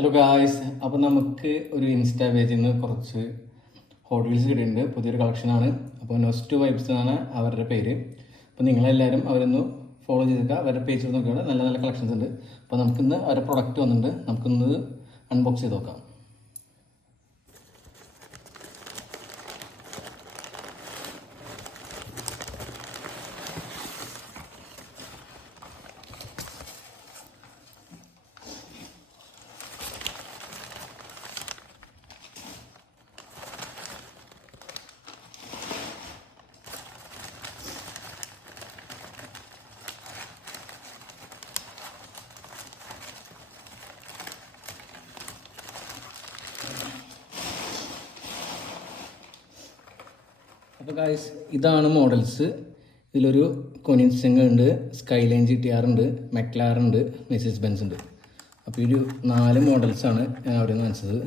Hello guys, അപ്പോൾ നമുക്ക് ഒരു ഇൻസ്റ്റാ പേജിൽ നിന്ന് കുറച്ച് ഹോട്ട് വീൽസ് കിട്ടിയിട്ടുണ്ട്. പുതിയൊരു കളക്ഷനാണ്. അപ്പോൾ നൊസ്റ്റു വൈബ്സ് എന്നാണ് അവരുടെ പേര്. അപ്പോൾ നിങ്ങളെല്ലാവരും അവരൊന്ന് ഫോളോ ചെയ്തിട്ട് അവരുടെ പേജ് നോക്കിയാണ് നല്ല നല്ല കളക്ഷൻസ് ഉണ്ട്. അപ്പോൾ നമുക്കിന്ന് അവരുടെ പ്രൊഡക്റ്റ് വന്നിട്ടുണ്ട്. നമുക്കിന്ന് അൺബോക്സ് ചെയ്ത് നോക്കാം. അപ്പോൾ ഗായ്സ്, ഇതാണ് മോഡൽസ്. ഇതിലൊരു കൊനിൻസിംഗ് ഉണ്ട്, സ്കൈലൈൻ GTR ഉണ്ട്, മെക്ലാർ ഉണ്ട്, മെഴ്സിഡീസ് ബെൻസ് ഉണ്ട്. അപ്പോൾ ഈ ഒരു 4 മോഡൽസാണ് ഞാൻ അവിടെ നിന്ന് വാങ്ങിച്ചത്.